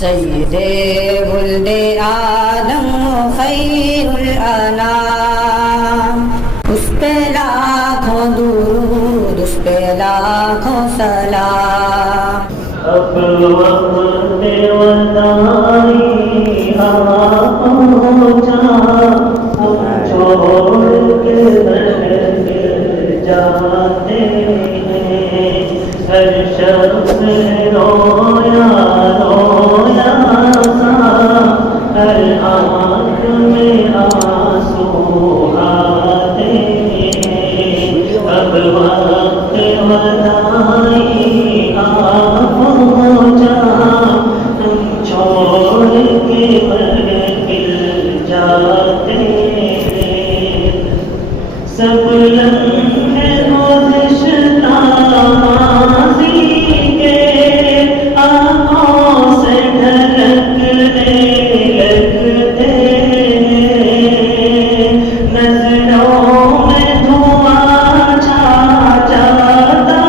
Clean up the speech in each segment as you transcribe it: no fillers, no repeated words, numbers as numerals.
سید ولد آدم خیر الانام، اس پہ لاکھوں درود، اس پہ لاکھوں سلام۔ اب وقت وداعی آ پہنچا، ہم چھوڑ کے منزل جاتے ہیں، ہر شخص رویا رویا سا، ہر آنکھ میں آنسو آتے ہیں۔ اب وقت وداعی آ پہنچا، ہم چھوڑ کے منزل جاتے ہیں، سب لمحے گزشتہ ماضی کے آنکھوں سے ڈھلکنے لگتے ہیں، نظروں میں دھواں چھا جاتا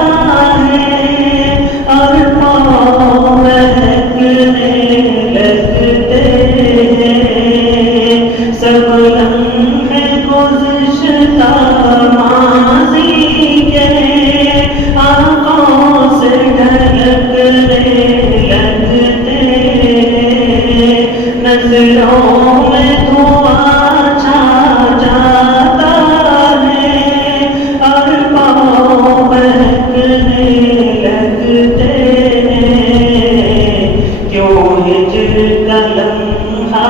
ہے اور پاؤں بہکنے لگتے ہیں، سب لمحے گزشتہ ماضی کے آنکھوں سے ڈھلکنے لگتے ہیں، نظروں میں دھواں چھا جاتا ہے اور پاؤں بہکنے لگتے ہیں۔ کیوں ہجر کا لمحہ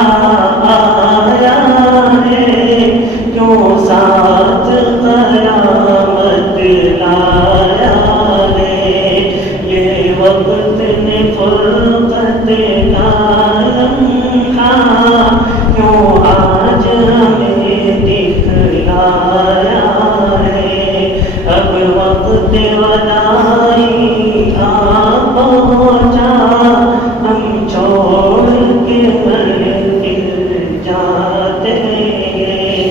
آیا ہے، کیوں ساتھ قیامت لایا ہے، یہ وقت نے فرقت کا لمحہ کیوں آج ہمیں دکھلایا ہے۔ اب وقت وداعی آ پہنچا، ہم چھوڑ کے منزل جاتے ہیں،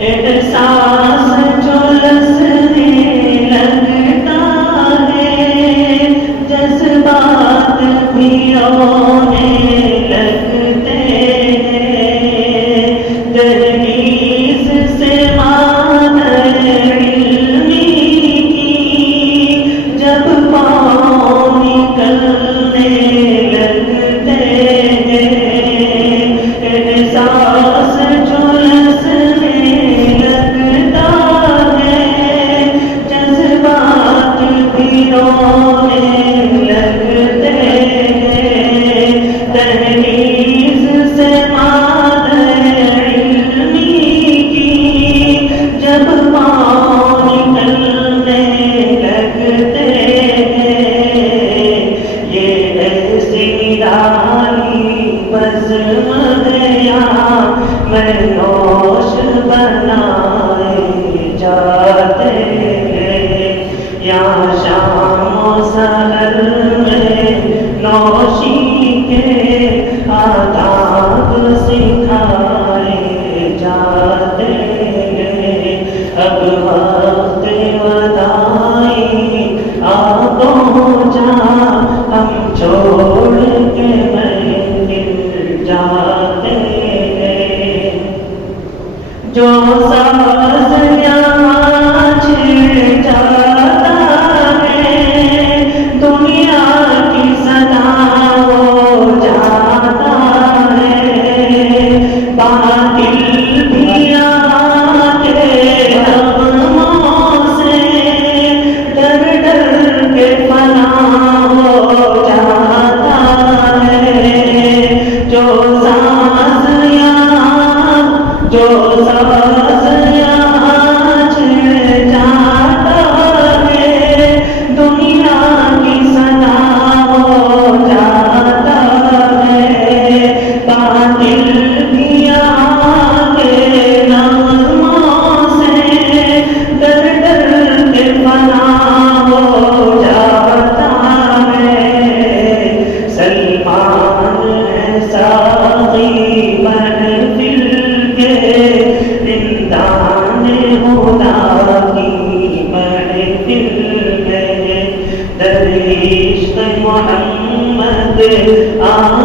احساس جھلسنے لگتا ہے، جذبات بھی رونے لگتے ہیں، دہلیز سے مادر علمی کی جب پاؤں نکلنے لگتے ہیں، احساس جھلسنے لگتا ہے، جذبات بھی رونے لگتے ہیں، دہلیز سے مادر علمی کی جب پاؤں نکلنے لگتے ہیں، یہ ایسی نرالی بزم گیا میں نوش بنائے جاتے ہیں، یا شام و سحر میں نوشی کے آداب سکھائے جاتے ہیں۔ اب وقت وداعی آ پہنچا، ہم چھوڑ کے منزل جاتے ہیں، جو ساز یہاں چھڑ جاتا ہے، دنیا کی صدا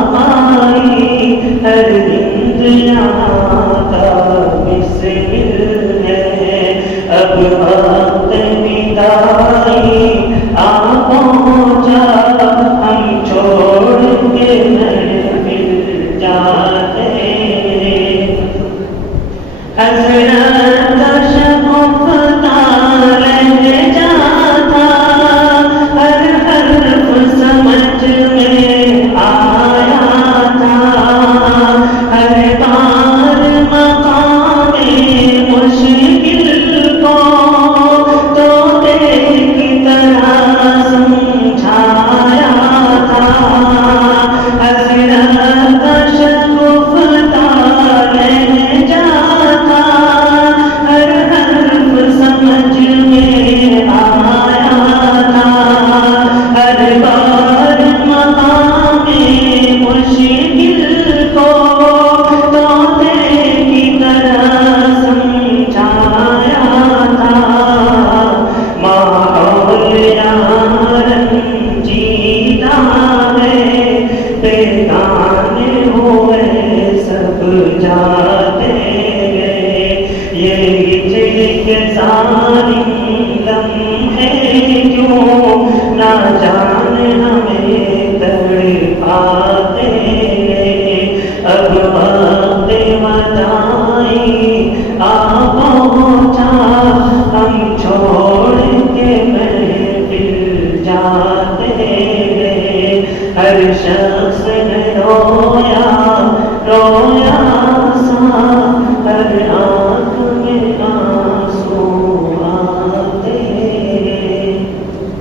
آئی ہر دن یہاں کا بسمل ہے اب وقت بدائی آ پہنچا ہم چھوڑ کے محفل جاتے حضرت کا شگفتہ رہ جاتا ہر حرف سمجھ میں آیا تھا ہر بار مقام مشکل کو طوطے کی طرح سمجھایا تھا حضرت کا شگفتہ رہ جاتا ہر حرف سمجھ میں آیا تھا ہر بار مقام مشکل کو طوطے کی طرح سمجھایا تھا ماحول یہاں رنجیدہ ہے بیگانے ہوئے سب جاتے گئے یہ ہجر کے ظالم لمحے کیوں نہ جانے ہمیں تڑپاتے گئے اب وقت وداعی آ پہنچا ہم چھوڑ کے محفل جاتے گئے ہر شخص نے رویا